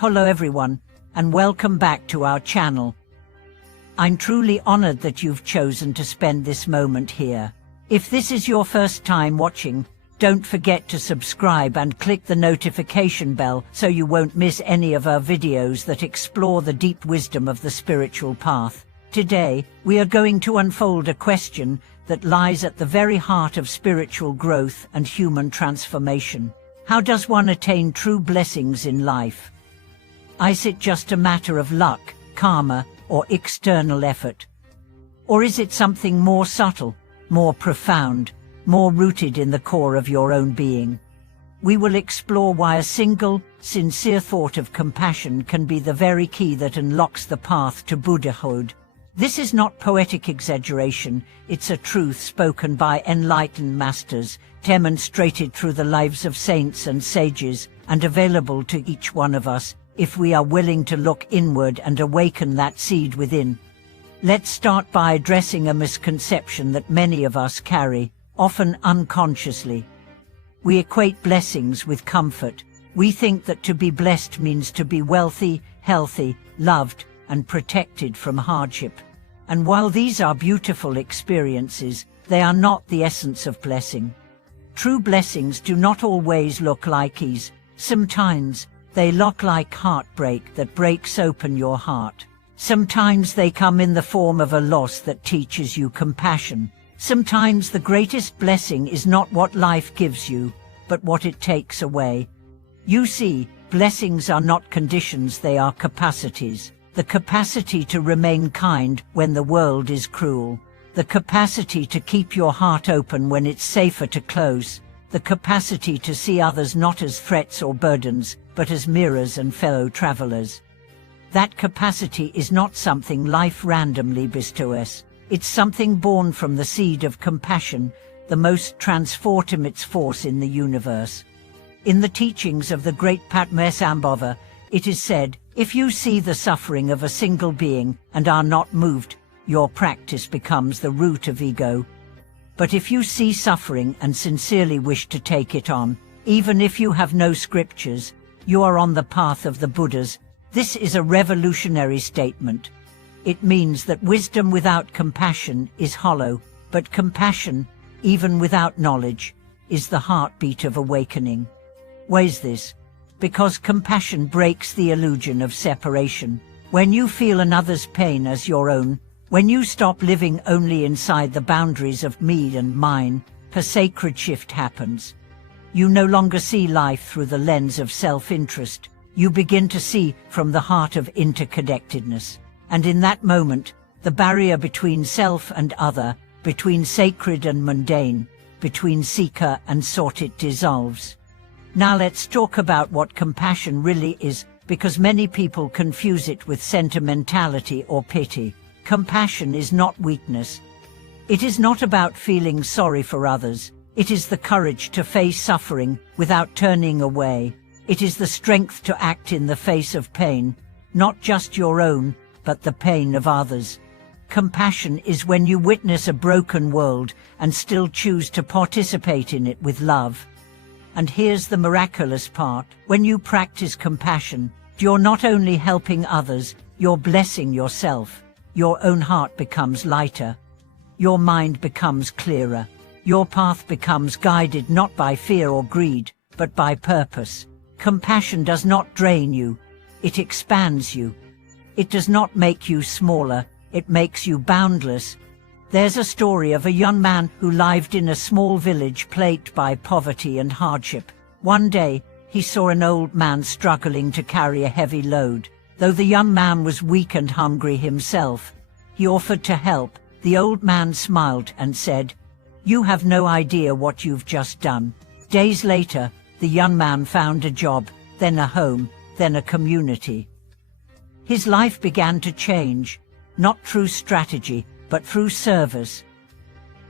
Hello everyone, and welcome back to our channel. I'm truly honored that you've chosen to spend this moment here. If this is your first time watching, don't forget to subscribe and click the notification bell so you won't miss any of our videos that explore the deep wisdom of the spiritual path. Today, we are going to unfold a question that lies at the very heart of spiritual growth and human transformation. How does one attain true blessings in life? Is it just a matter of luck, karma, or external effort? Or is it something more subtle, more profound, more rooted in the core of your own being? We will explore why a single, sincere thought of compassion can be the very key that unlocks the path to Buddhahood. This is not poetic exaggeration, it's a truth spoken by enlightened masters, demonstrated through the lives of saints and sages, and available to each one of us, if we are willing to look inward and awaken that seed within. Let's start by addressing a misconception that many of us carry, often unconsciously. We equate blessings with comfort. We think that to be blessed means to be wealthy, healthy, loved, and protected from hardship. And while these are beautiful experiences, they are not the essence of blessing. True blessings do not always look like ease. Sometimes they look like heartbreak that breaks open your heart. Sometimes they come in the form of a loss that teaches you compassion. Sometimes the greatest blessing is not what life gives you, but what it takes away. You see, blessings are not conditions, they are capacities. The capacity to remain kind when the world is cruel. The capacity to keep your heart open when it's safer to close. The capacity to see others not as threats or burdens, but as mirrors and fellow travelers. That capacity is not something life randomly bestows us. It's something born from the seed of compassion, the most transformative force in the universe. In the teachings of the great pathtopeace, it is said, if you see the suffering of a single being and are not moved, your practice becomes the root of ego. But if you see suffering and sincerely wish to take it on, even if you have no scriptures, you are on the path of the Buddhas. This is a revolutionary statement. It means that wisdom without compassion is hollow, but compassion, even without knowledge, is the heartbeat of awakening. Why is this? Because compassion breaks the illusion of separation. When you feel another's pain as your own, when you stop living only inside the boundaries of me and mine, a sacred shift happens. You no longer see life through the lens of self-interest. You begin to see from the heart of interconnectedness. And in that moment, the barrier between self and other, between sacred and mundane, between seeker and sought, it dissolves. Now let's talk about what compassion really is, because many people confuse it with sentimentality or pity. Compassion is not weakness. It is not about feeling sorry for others. It is the courage to face suffering without turning away. It is the strength to act in the face of pain, not just your own, but the pain of others. Compassion is when you witness a broken world and still choose to participate in it with love. And here's the miraculous part. When you practice compassion, you're not only helping others, you're blessing yourself. Your own heart becomes lighter. Your mind becomes clearer. Your path becomes guided not by fear or greed, but by purpose. Compassion does not drain you. It expands you. It does not make you smaller. It makes you boundless. There's a story of a young man who lived in a small village plagued by poverty and hardship. One day, he saw an old man struggling to carry a heavy load. Though the young man was weak and hungry himself, he offered to help. The old man smiled and said, "You have no idea what you've just done." Days later, the young man found a job, then a home, then a community. His life began to change, not through strategy, but through service.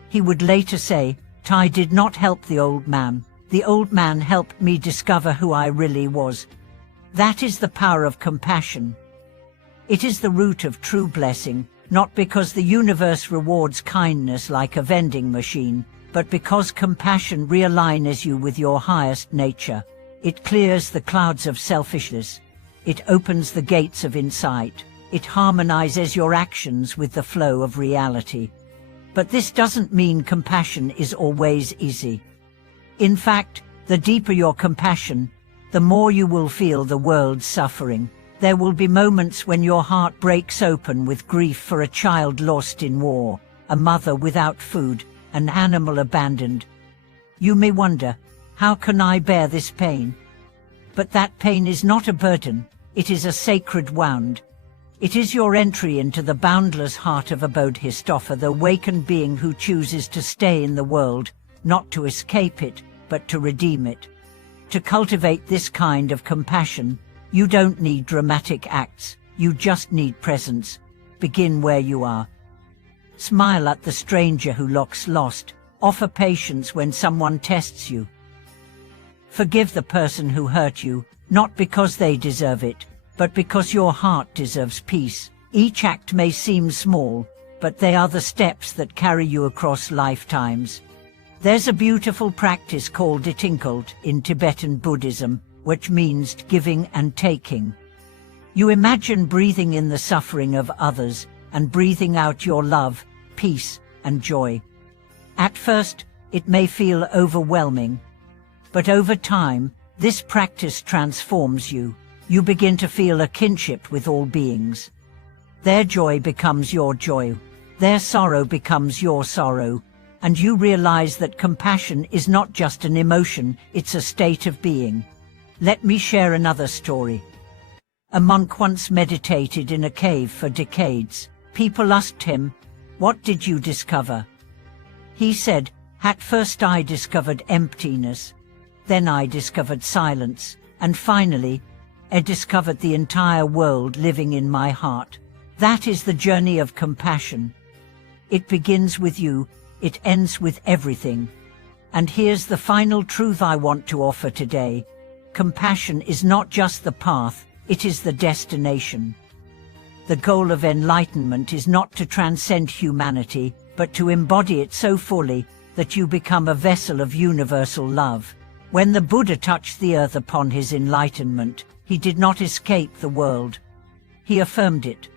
He would later say, "I did not help the old man. The old man helped me discover who I really was." That is the power of compassion. It is the root of true blessing, not because the universe rewards kindness like a vending machine, but because compassion realigns you with your highest nature. It clears the clouds of selfishness. It opens the gates of insight. It harmonizes your actions with the flow of reality. But this doesn't mean compassion is always easy. In fact, the deeper your compassion, the more you will feel the world's suffering. There will be moments when your heart breaks open with grief for a child lost in war, a mother without food, an animal abandoned. You may wonder, how can I bear this pain? But that pain is not a burden, it is a sacred wound. It is your entry into the boundless heart of a Bodhisattva, the awakened being who chooses to stay in the world, not to escape it, but to redeem it. To cultivate this kind of compassion, you don't need dramatic acts, you just need presence. Begin where you are. Smile at the stranger who looks lost. Offer patience when someone tests you. Forgive the person who hurt you, not because they deserve it, but because your heart deserves peace. Each act may seem small, but they are the steps that carry you across lifetimes. There's a beautiful practice called Attain in Tibetan Buddhism, which means giving and taking. You imagine breathing in the suffering of others and breathing out your love, peace, and joy. At first, it may feel overwhelming, but over time, this practice transforms you. You begin to feel a kinship with all beings. Their joy becomes your joy, their sorrow becomes your sorrow, and you realize that compassion is not just an emotion, it's a state of being. Let me share another story. A monk once meditated in a cave for decades. People asked him, "What did you discover?" He said, "At first I discovered emptiness. Then I discovered silence. And finally, I discovered the entire world living in my heart." That is the journey of compassion. It begins with you, it ends with everything. And here's the final truth I want to offer today. Compassion is not just the path, it is the destination. The goal of enlightenment is not to transcend humanity, but to embody it so fully that you become a vessel of universal love. When the Buddha touched the earth upon his enlightenment, he did not escape the world. He affirmed it.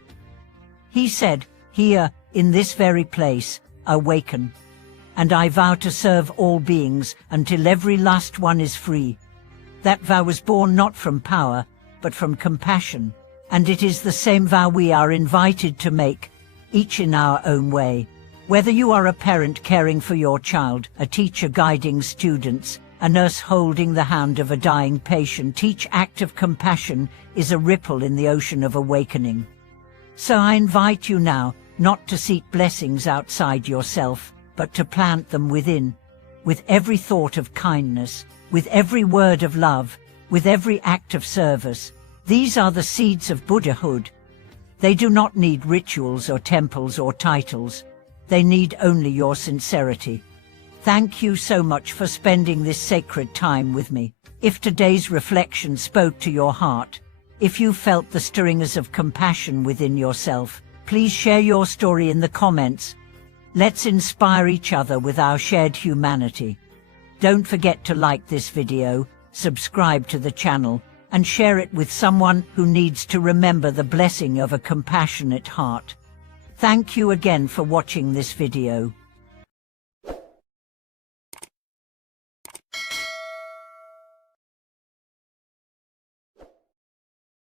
He said, "Here, in this very place, awaken. And I vow to serve all beings until every last one is free." That vow was born not from power, but from compassion. And it is the same vow we are invited to make, each in our own way. Whether you are a parent caring for your child, a teacher guiding students, a nurse holding the hand of a dying patient, each act of compassion is a ripple in the ocean of awakening. So I invite you now, not to seek blessings outside yourself, but to plant them within, with every thought of kindness, with every word of love, with every act of service. These are the seeds of Buddhahood. They do not need rituals or temples or titles. They need only your sincerity. Thank you so much for spending this sacred time with me. If today's reflection spoke to your heart, if you felt the stirrings of compassion within yourself, please share your story in the comments. Let's inspire each other with our shared humanity. Don't forget to like this video, subscribe to the channel, and share it with someone who needs to remember the blessing of a compassionate heart. Thank you again for watching this video.